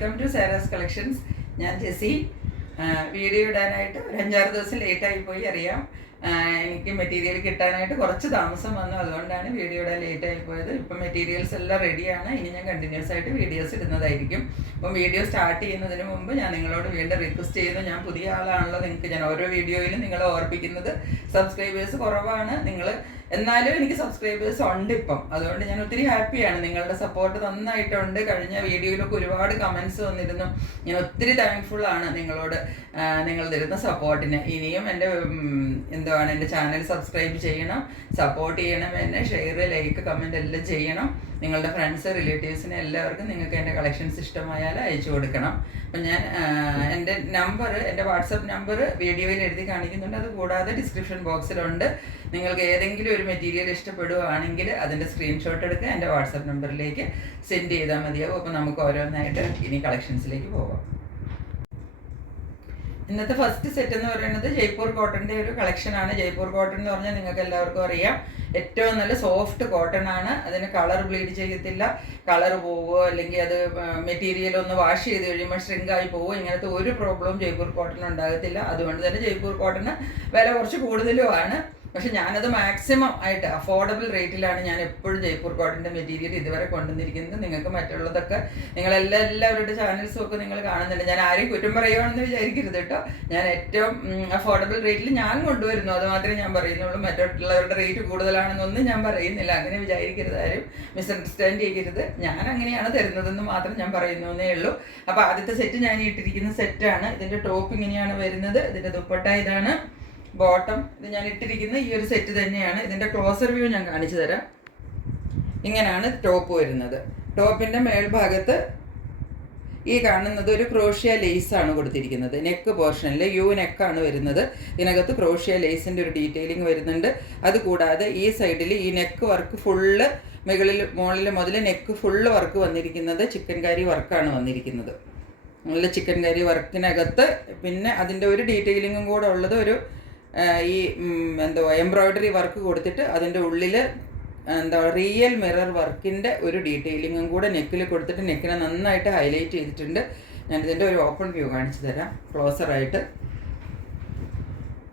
Welcome to സാരാസ് collections. ഞാൻ Jessy. Video ഇടാനായിട്ട് ഒരു 5-6 ദിവസം ലേറ്റായി പോയി അറിയാം. എനിക്ക് മെറ്റീരിയൽ കിട്ടാനായിട്ട് കുറച്ച് താമസം വന്നു, അതുകൊണ്ടാണ് വീഡിയോ ഇടാൻ ലേറ്റായി പോയത്. ഇപ്പം മെറ്റീരിയൽസ് എല്ലാം റെഡിയാണ്. ഇനി ഞാൻ കണ്ടിന്യൂസ് ആയിട്ട് വീഡിയോസ് ഇടുന്നതായിരിക്കും. അപ്പം വീഡിയോ സ്റ്റാർട്ട് ചെയ്യുന്നതിന് മുമ്പ് ഞാൻ നിങ്ങളോട് വീണ്ടും റിക്വസ്റ്റ് ചെയ്യുന്നു. ഞാൻ പുതിയ ആളാണല്ലോ, നിങ്ങൾക്ക് ഞാൻ ഓരോ വീഡിയോയിലും നിങ്ങളെ ഓർപ്പിക്കുന്നത് സബ്സ്ക്രൈബേഴ്സ് കുറവാണ്. എന്നാലും എനിക്ക് സബ്സ്ക്രൈബേഴ്സ് ഉണ്ട് ഇപ്പം. അതുകൊണ്ട് ഞാൻ ഒത്തിരി ഹാപ്പിയാണ്. നിങ്ങളുടെ സപ്പോർട്ട് നന്നായിട്ടുണ്ട്. കഴിഞ്ഞ വീഡിയോയിലൊക്കെ ഒരുപാട് കമൻസ് വന്നിരുന്നു. ഞാൻ ഒത്തിരി താങ്ക്ഫുൾ ആണ് നിങ്ങളോട്, നിങ്ങൾ തരുന്ന സപ്പോർട്ടിന്. ഇനിയും എൻ്റെ ചാനൽ സബ്സ്ക്രൈബ് ചെയ്യണം, സപ്പോർട്ട് ചെയ്യണം, എന്നെ ഷെയർ, ലൈക്ക്, കമൻറ്റ് എല്ലാം ചെയ്യണം. നിങ്ങളുടെ ഫ്രണ്ട്സ്, റിലേറ്റീവ്സിന് എല്ലാവർക്കും നിങ്ങൾക്ക് എൻ്റെ കളക്ഷൻസ് ഇഷ്ടമായാൽ അയച്ചു കൊടുക്കണം. അപ്പം ഞാൻ എൻ്റെ വാട്സപ്പ് നമ്പർ വീഡിയോയിൽ എഴുതി കാണിക്കുന്നുണ്ട്. അതുകൂടാതെ ഡിസ്ക്രിപ്ഷൻ ബോക്സിലുണ്ട്. നിങ്ങൾക്ക് ഏതെങ്കിലും ഒരു മെറ്റീരിയൽ ഇഷ്ടപ്പെടുകയാണെങ്കിൽ അതിൻ്റെ സ്ക്രീൻഷോട്ട് എടുക്കുക എൻ്റെ വാട്സപ്പ് നമ്പറിലേക്ക് സെൻഡ് ചെയ്താൽ മതിയാവും. അപ്പോൾ നമുക്ക് ഓരോന്നായിട്ട് ഇനി കളക്ഷൻസിലേക്ക് പോകാം. ഇന്നത്തെ ഫസ്റ്റ് സെറ്റ് എന്ന് പറയുന്നത് ജയ്പൂർ കോട്ടൻ്റെ ഒരു കളക്ഷനാണ്. ജയ്പൂർ കോട്ടൺ എന്ന് പറഞ്ഞാൽ നിങ്ങൾക്ക് എല്ലാവർക്കും അറിയാം, ഏറ്റവും നല്ല സോഫ്റ്റ് കോട്ടൺ ആണ്. അതിന് കളർ ബ്ലീഡ് ചെയ്യത്തില്ല, കളർ പോവുകയോ അല്ലെങ്കിൽ അത് മെറ്റീരിയൽ ഒന്ന് വാഷ് ചെയ്ത് കഴിയുമ്പോൾ ഷ്രിങ്കായി പോവുകയോ ഇങ്ങനത്തെ ഒരു പ്രോബ്ലവും ജയ്പൂർ കോട്ടൺ ഉണ്ടാകത്തില്ല. അതുകൊണ്ട് തന്നെ ജയ്പൂർ കോട്ടന് വില കുറച്ച് കൂടുതലുമാണ്. പക്ഷെ ഞാനത് മാക്സിമം ആയിട്ട് അഫോർഡബിൾ റേറ്റിലാണ് ഞാൻ എപ്പോഴും ജയ്പൂർ കോട്ടൻ്റെ മെറ്റീരിയൽ ഇതുവരെ കൊണ്ടുവന്നിരിക്കുന്നത്. നിങ്ങൾക്ക് മറ്റുള്ളതൊക്കെ എല്ലാവരുടെ ചാനൽസും ഒക്കെ നിങ്ങൾ കാണുന്നുണ്ട്. ഞാൻ ആരെയും കുറ്റം പറയുകയാണെന്ന് വിചാരിക്കരുത് കേട്ടോ. ഞാൻ ഏറ്റവും അഫോർഡബിൾ റേറ്റിൽ ഞാൻ കൊണ്ടുവരുന്നു, അത് മാത്രമേ ഞാൻ പറയുന്നുള്ളൂ. മറ്റുള്ളവരുടെ റേറ്റ് കൂടുതലാണെന്നൊന്നും ഞാൻ പറയുന്നില്ല. അങ്ങനെ വിചാരിക്കരുത്, ആരും മിസ്അണ്ടർസ്റ്റാൻഡ് ചെയ്യരുത്. ഞാൻ അങ്ങനെയാണ് തരുന്നതെന്ന് മാത്രം ഞാൻ പറയുന്നേ ഉള്ളൂ. അപ്പോൾ ആദ്യത്തെ സെറ്റ് ഞാൻ ഇട്ടിരിക്കുന്ന സെറ്റാണ്. ഇതിൻ്റെ ടോപ്പ് ഇങ്ങനെയാണ് വരുന്നത്. ഇതിൻ്റെ ദുപ്പട്ട ഇതാണ്, ബോട്ടം ഇത് ഞാൻ ഇട്ടിരിക്കുന്ന ഈ ഒരു സെറ്റ് തന്നെയാണ്. ഇതിൻ്റെ ക്ലോസർ വ്യൂ ഞാൻ കാണിച്ചു തരാം. ഇങ്ങനെയാണ് ടോപ്പ് വരുന്നത്. ടോപ്പിൻ്റെ മേൽഭാഗത്ത് ഈ കാണുന്നത് ഒരു ക്രോഷ്യ ലേസാണ് കൊടുത്തിരിക്കുന്നത്. നെക്ക് പോർഷനിൽ യു നെക്കാണ് വരുന്നത്. ഇതിനകത്ത് ക്രോഷ്യ ലേസിൻ്റെ ഒരു ഡീറ്റെയിലിംഗ് വരുന്നുണ്ട്. അതുകൂടാതെ ഈ സൈഡിൽ ഈ നെക്ക് വർക്ക് ഫുള്ള് മുകളിൽ മുതൽ നെക്ക് ഫുള്ള് വർക്ക് വന്നിരിക്കുന്നത് ചിക്കൻ കാരി വർക്കാണ് വന്നിരിക്കുന്നത്. നല്ല ചിക്കൻ കാരി വർക്കിനകത്ത് പിന്നെ അതിൻ്റെ ഒരു ഡീറ്റെയിലിങ്ങും കൂടെ ഉള്ളത് ഒരു എംബ്രോയ്ഡറി വർക്ക് കൊടുത്തിട്ട് അതിൻ്റെ ഉള്ളിൽ റിയൽ മിറർ വർക്കിൻ്റെ ഒരു ഡീറ്റെയിലിങ്ങും കൂടെ നെക്കിൽ കൊടുത്തിട്ട് നെക്കിനെ നന്നായിട്ട് ഹൈലൈറ്റ് ചെയ്തിട്ടുണ്ട്. ഞാനിതിൻ്റെ ഒരു ഓപ്പൺ വ്യൂ കാണിച്ചു തരാം ക്ലോസറായിട്ട്.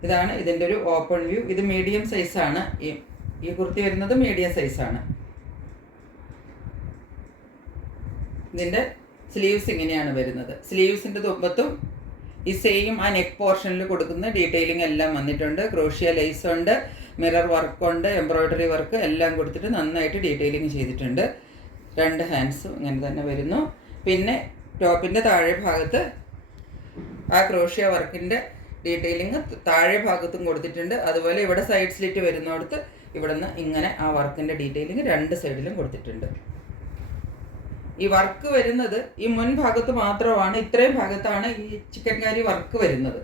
ഇതാണ് ഇതിൻ്റെ ഒരു ഓപ്പൺ വ്യൂ. ഇത് മീഡിയം സൈസാണ്. ഈ കുർത്തി വരുന്നത് മീഡിയം സൈസാണ്. ഇതിൻ്റെ സ്ലീവ്സ് ഇങ്ങനെയാണ് വരുന്നത്. സ്ലീവ്സിൻ്റെ തുമ്പത്തും ഈ സെയിം ആ നെക്ക് പോർഷനിൽ കൊടുക്കുന്ന ഡീറ്റെയിലിംഗ് എല്ലാം വന്നിട്ടുണ്ട്. ക്രോഷ്യ ലേസ് ഉണ്ട്, മിറർ വർക്കുണ്ട്, എംബ്രോയ്ഡറി വർക്ക് എല്ലാം കൊടുത്തിട്ട് നന്നായിട്ട് ഡീറ്റെയിലിംഗ് ചെയ്തിട്ടുണ്ട്. 2 ഹാൻഡ്സും ഇങ്ങനെ തന്നെ വരുന്നു. പിന്നെ ടോപ്പിൻ്റെ താഴെ ഭാഗത്ത് ആ ക്രോഷ്യ വർക്കിൻ്റെ ഡീറ്റെയിലിംഗ് താഴെ ഭാഗത്തും കൊടുത്തിട്ടുണ്ട്. അതുപോലെ ഇവിടെ സൈഡ് സ്ലിറ്റ് വരുന്നിടത്ത് ഇവിടെ നിന്ന് ഇങ്ങനെ ആ വർക്കിൻ്റെ ഡീറ്റെയിലിംഗ് 2 സൈഡിലും കൊടുത്തിട്ടുണ്ട്. ഈ വർക്ക് വരുന്നത് ഈ മുൻഭാഗത്ത് മാത്രമാണ്. ഇത്രയും ഭാഗത്താണ് ഈ ചിക്കൻ കാരി വർക്ക് വരുന്നത്.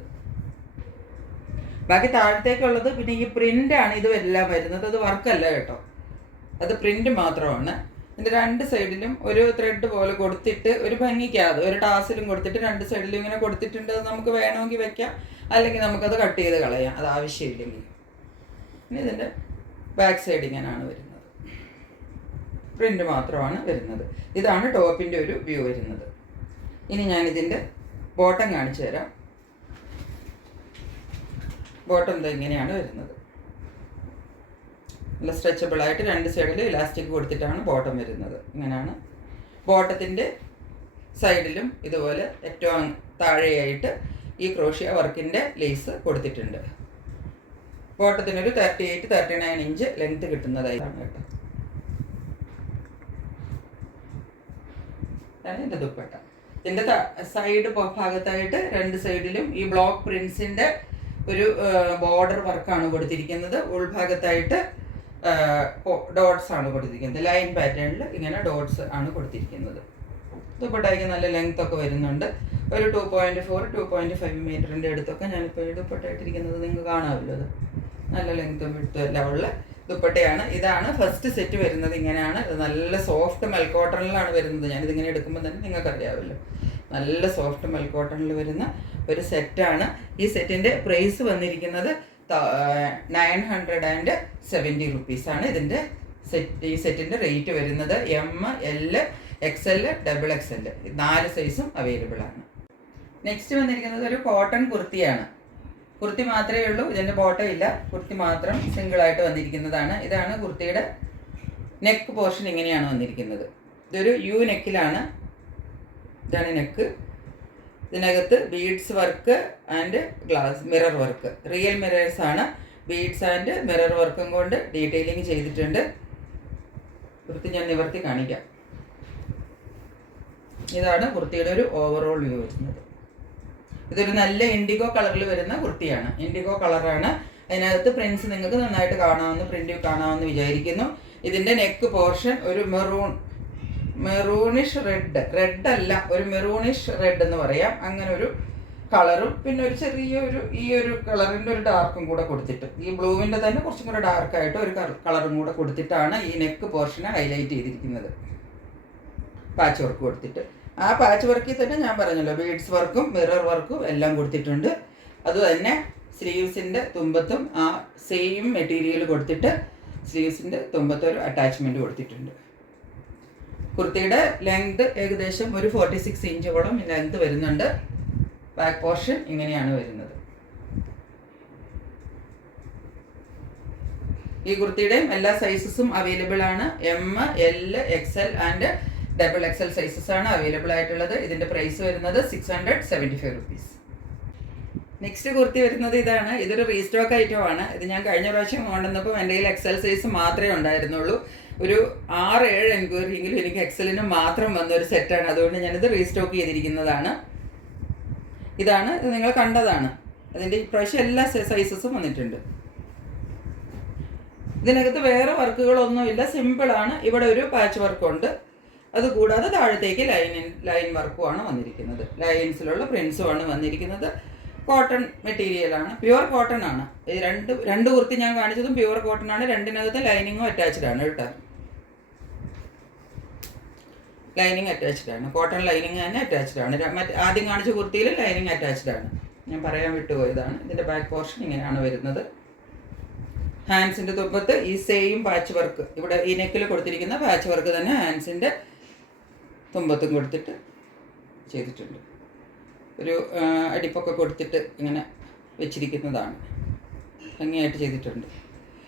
ബാക്കി താഴത്തേക്കുള്ളത് പിന്നെ ഈ പ്രിൻ്റാണ് ഇതെല്ലാം വരുന്നത്. അത് വർക്കല്ല കേട്ടോ, അത് പ്രിൻ്റ് മാത്രമാണ്. ഇതിൻ്റെ 2 സൈഡിലും ഒരു ത്രെഡ് പോലെ കൊടുത്തിട്ട് ഒരു ഭംഗിക്കാതെ ഒരു ടാസിലും കൊടുത്തിട്ട് 2 സൈഡിലും ഇങ്ങനെ കൊടുത്തിട്ടുണ്ട്. അത് നമുക്ക് വേണമെങ്കിൽ വെക്കാം, അല്ലെങ്കിൽ നമുക്കത് കട്ട് ചെയ്ത് കളയാം, അത് ആവശ്യമില്ലെങ്കിൽ. പിന്നെ ഇതിൻ്റെ ബാക്ക് സൈഡ് ഇങ്ങനെയാണ് വരുന്നത്, പ്രിൻ്റ് മാത്രമാണ് വരുന്നത്. ഇതാണ് ടോപ്പിൻ്റെ ഒരു വ്യൂ വരുന്നത്. ഇനി ഞാനിതിൻ്റെ ബോട്ടം കാണിച്ചു തരാം. ബോട്ടം ഇങ്ങനെയാണ് വരുന്നത്. നല്ല സ്ട്രെച്ചബിളായിട്ട് 2 സൈഡിൽ ഇലാസ്റ്റിക് കൊടുത്തിട്ടാണ് ബോട്ടം വരുന്നത്. ഇങ്ങനെയാണ്. ബോട്ടത്തിൻ്റെ സൈഡിലും ഇതുപോലെ ഏറ്റവും താഴെയായിട്ട് ഈ ക്രോഷ്യ വർക്കിൻ്റെ ലേസ് കൊടുത്തിട്ടുണ്ട്. ബോട്ടത്തിനൊരു 38-39 ഇഞ്ച് ലെങ്ത് കിട്ടുന്നതായിട്ടാണ് കേട്ടോ. ഇതിൻ്റെ ദുപ്പട്ട. ഇതിൻ്റെ സൈഡ് ഭാഗത്തായിട്ട് 2 സൈഡിലും ഈ ബ്ലോക്ക് പ്രിൻസിൻ്റെ ഒരു ബോർഡർ വർക്കാണ് കൊടുത്തിരിക്കുന്നത്. ഉൾഭാഗത്തായിട്ട് ഡോട്ട്സ് ആണ് കൊടുത്തിരിക്കുന്നത്. ലൈൻ പാറ്റേണിൽ ഇങ്ങനെ ഡോട്ട്സ് ആണ് കൊടുത്തിരിക്കുന്നത്. ദുപ്പട്ടയ്ക്ക് നല്ല ലെങ്ത് ഒക്കെ വരുന്നുണ്ട്. ഒരു 2.4-2.5 മീറ്ററിൻ്റെ അടുത്തൊക്കെ ഞാനിപ്പോൾ ദുപ്പട്ട ഇട്ടിരിക്കുന്നത് നിങ്ങൾക്ക് കാണാമല്ലോ. അത് നല്ല ലെങ്ത്തും വിട്ടും എല്ലാം ഉള്ള ദുപ്പട്ടയാണ്. ഇതാണ് ഫസ്റ്റ് സെറ്റ് വരുന്നത്. ഇങ്ങനെയാണ്. ഇത് നല്ല സോഫ്റ്റ് മെൽക്കോട്ടണിലാണ് വരുന്നത്. ഞാനിതിങ്ങനെ എടുക്കുമ്പോൾ തന്നെ നിങ്ങൾക്കറിയാമല്ലോ, നല്ല സോഫ്റ്റ് മെൽക്കോട്ടണിൽ വരുന്ന ഒരു സെറ്റാണ്. ഈ സെറ്റിൻ്റെ പ്രൈസ് വന്നിരിക്കുന്നത് 970 റുപ്പീസാണ്. ഇതിൻ്റെ ഈ സെറ്റിൻ്റെ റേറ്റ് വരുന്നത്. M, L, XL, XXL 4 സൈസും അവൈലബിൾ ആണ്. നെക്സ്റ്റ് വന്നിരിക്കുന്നത് ഒരു കോട്ടൺ കുർത്തിയാണ്. കുർത്തി മാത്രമേ ഉള്ളൂ, ഇതിൻ്റെ ബോട്ടം ഇല്ല, കുർത്തി മാത്രം സിംഗിളായിട്ട് വന്നിരിക്കുന്നതാണ്. ഇതാണ് കുർത്തിയുടെ നെക്ക് പോർഷൻ, ഇങ്ങനെയാണ് വന്നിരിക്കുന്നത്. ഇതൊരു യു നെക്കിലാണ്. ഇതാണ് നെക്ക്. ഇതിനകത്ത് beads work and glass mirror work, real mirrors ആണ്. ബീഡ്സ് ആൻഡ് മിറർ വർക്കും കൊണ്ട് ഡീറ്റെയിലിംഗ് ചെയ്തിട്ടുണ്ട്. കുർത്തി ഞാൻ നിവർത്തി കാണിക്കാം. ഇതാണ് കുർത്തിയുടെ ഒരു ഓവറോൾ വ്യൂ വരുന്നത്. ഇതൊരു നല്ല ഇൻഡിഗോ കളറിൽ വരുന്ന കുർത്തിയാണ്. ഇൻഡിഗോ കളറാണ്. അതിനകത്ത് പ്രിൻസ് നിങ്ങൾക്ക് നന്നായിട്ട് പ്രിന്റ് കാണാമെന്ന് വിചാരിക്കുന്നു. ഇതിൻ്റെ നെക്ക് പോർഷൻ ഒരു മെറൂണിഷ് റെഡ് അല്ല, ഒരു മെറൂണിഷ് റെഡ് എന്ന് പറയാം. അങ്ങനെ ഒരു കളറും പിന്നെ ഒരു ചെറിയൊരു ഈ ഒരു കളറിൻ്റെ ഒരു ഡാർക്കും കൂടെ കൊടുത്തിട്ട്, ഈ ബ്ലൂവിൻ്റെ തന്നെ കുറച്ചും കൂടെ ഡാർക്കായിട്ട് ഒരു കളറും കൂടെ കൊടുത്തിട്ടാണ് ഈ നെക്ക് പോർഷനെ ഹൈലൈറ്റ് ചെയ്തിരിക്കുന്നത്. പാച്ച് വർക്ക് കൊടുത്തിട്ട്, ആ പാച്ച് വർക്കിൽ തന്നെ ഞാൻ പറഞ്ഞല്ലോ ബീഡ്സ് വർക്കും മിറർ വർക്കും എല്ലാം കൊടുത്തിട്ടുണ്ട്. അതുതന്നെ സ്ലീവ്സിൻ്റെ തുമ്പത്തും ആ സെയിം മെറ്റീരിയൽ കൊടുത്തിട്ട് സ്ലീവ്സിൻ്റെ തുമ്പത്തൊരു അറ്റാച്ച്മെൻറ്റ് കൊടുത്തിട്ടുണ്ട്. കുർത്തിയുടെ ലെങ്ത് ഏകദേശം ഒരു 46 ഇഞ്ചോളം ലെങ്ത് വരുന്നുണ്ട്. ബാക്ക് പോർഷൻ ഇങ്ങനെയാണ് വരുന്നത്. ഈ കുർത്തിയുടെയും എല്ലാ സൈസസും അവൈലബിൾ ആണ്. M, L, XL and XXL sizes ആണ് അവൈലബിൾ ആയിട്ടുള്ളത്. ഇതിൻ്റെ പ്രൈസ് വരുന്നത് 675 rupees. നെക്സ്റ്റ് കുർത്തി വരുന്നത് ഇതാണ്. ഇതൊരു റീസ്റ്റോക്ക് ഐറ്റം ആണ്. ഇത് ഞാൻ കഴിഞ്ഞ പ്രാവശ്യം കൊണ്ടുവന്നപ്പോൾ എൻ്റെ കയ്യിൽ XL സൈസ് മാത്രമേ ഉണ്ടായിരുന്നുള്ളൂ. ഒരു 6-7 എൻക്വയറിയെങ്കിലും എനിക്ക് XL മാത്രം വന്നൊരു സെറ്റാണ്. അതുകൊണ്ട് ഞാനിത് റീസ്റ്റോക്ക് ചെയ്തിരിക്കുന്നതാണ്. ഇതാണ്, ഇത് നിങ്ങൾ കണ്ടതാണ്. അതിൻ്റെ ഇപ്രാവശ്യം എല്ലാ സൈസസും വന്നിട്ടുണ്ട്. ഇതിനകത്ത് വേറെ വർക്കുകളൊന്നുമില്ല, സിമ്പിളാണ്. ഇവിടെ ഒരു പാച്ച് വർക്കുണ്ട്. അതുകൂടാതെ താഴത്തേക്ക് ലൈൻ വർക്കുമാണ് വന്നിരിക്കുന്നത്. ലൈൻസിലുള്ള പ്രിൻസുമാണ് വന്നിരിക്കുന്നത്. കോട്ടൺ മെറ്റീരിയലാണ്, പ്യുവർ കോട്ടൺ ആണ്. ഈ രണ്ട് കുർത്തി ഞാൻ കാണിച്ചതും പ്യുവർ കോട്ടൺ ആണ്. രണ്ടിനകത്ത് ലൈനിങ്ങും അറ്റാച്ച്ഡ് ആണ് കേട്ടോ. ലൈനിങ് അറ്റാച്ച്ഡ് ആണ്, കോട്ടൺ ലൈനിങ് തന്നെ അറ്റാച്ച്ഡ് ആണ്. ആദ്യം കാണിച്ച കുർത്തിയിൽ ലൈനിങ് അറ്റാച്ച്ഡ് ആണ്, ഞാൻ പറയാൻ വിട്ടുപോയതാണ്. ഇതിൻ്റെ ബാക്ക് പോർഷൻ ഇങ്ങനെയാണ് വരുന്നത്. ഹാൻഡ്സിൻ്റെ തുമ്പത്ത് ഈ സെയിം പാച്ച് വർക്ക്, ഇവിടെ ഈ നെക്കിൽ കൊടുത്തിരിക്കുന്ന പാച്ച് വർക്ക് തന്നെ ഹാൻഡ്സിൻ്റെ തുമ്പത്തും കൊടുത്തിട്ട് ചെയ്തിട്ടുണ്ട്. ഒരു അടിപ്പൊക്കെ കൊടുത്തിട്ട് ഇങ്ങനെ വെച്ചിരിക്കുന്നതാണ്, ഭംഗിയായിട്ട് ചെയ്തിട്ടുണ്ട്.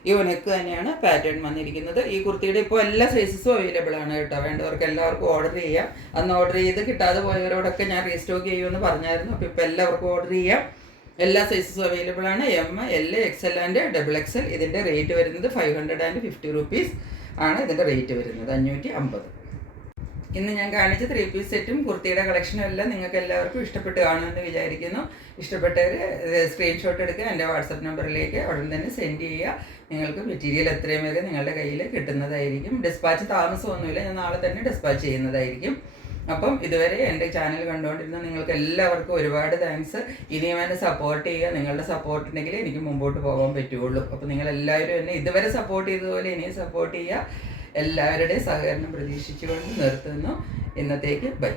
ഈ നെക്ക് തന്നെയാണ് പാറ്റേൺ വന്നിരിക്കുന്നത്. ഈ കുർത്തിയുടെ ഇപ്പോൾ എല്ലാ സൈസസും അവൈലബിൾ ആണ് കേട്ടോ. വേണ്ടവർക്ക് എല്ലാവർക്കും ഓർഡർ ചെയ്യാം. അന്ന് ഓർഡർ ചെയ്ത് കിട്ടാതെ പോയവരോടൊക്കെ ഞാൻ റീസ്റ്റോക്ക് ചെയ്യുമെന്ന് പറഞ്ഞായിരുന്നു. അപ്പോൾ ഇപ്പോൾ എല്ലാവർക്കും ഓർഡർ ചെയ്യാം. എല്ലാ സൈസസും അവൈലബിൾ ആണ്. M, L, XL and XXL. ഇതിൻ്റെ റേറ്റ് വരുന്നത് 550 rupees ആണ്. ഇതിൻ്റെ റേറ്റ് വരുന്നത് 550. ഇന്ന് ഞാൻ കാണിച്ച 3 പീസ് സെറ്റും കുർത്തിയുടെ കളക്ഷനും എല്ലാം നിങ്ങൾക്ക് എല്ലാവർക്കും ഇഷ്ടപ്പെട്ട് കാണുമെന്ന് വിചാരിക്കുന്നു. ഇഷ്ടപ്പെട്ടവർ സ്ക്രീൻഷോട്ട് എടുക്കുക, എൻ്റെ വാട്സപ്പ് നമ്പറിലേക്ക് ഉടൻ തന്നെ സെൻഡ് ചെയ്യുക. നിങ്ങൾക്ക് മെറ്റീരിയൽ എത്രയും വേഗം നിങ്ങളുടെ കയ്യിൽ കിട്ടുന്നതായിരിക്കും. ഡിസ്പാച്ച് താമസമൊന്നുമില്ല, ഞാൻ നാളെ തന്നെ ഡിസ്പാച്ച് ചെയ്യുന്നതായിരിക്കും. അപ്പം ഇതുവരെ എൻ്റെ ചാനൽ കണ്ടുകൊണ്ടിരുന്ന നിങ്ങൾക്ക് എല്ലാവർക്കും ഒരുപാട് താങ്ക്സ്. ഇനിയും എന്നെ സപ്പോർട്ട് ചെയ്യുക. നിങ്ങളുടെ സപ്പോർട്ട് ഉണ്ടെങ്കിൽ എനിക്ക് മുമ്പോട്ട് പോകാൻ പറ്റുകയുള്ളൂ. അപ്പോൾ നിങ്ങളെല്ലാവരും എന്നെ ഇതുവരെ സപ്പോർട്ട് ചെയ്തതുപോലെ ഇനിയും സപ്പോർട്ട് ചെയ്യുക. എല്ലാവരുടെയും സഹകരണം പ്രതീക്ഷിച്ചുകൊണ്ട് നിർത്തുന്നു. ഇന്നത്തേക്ക് ബൈ.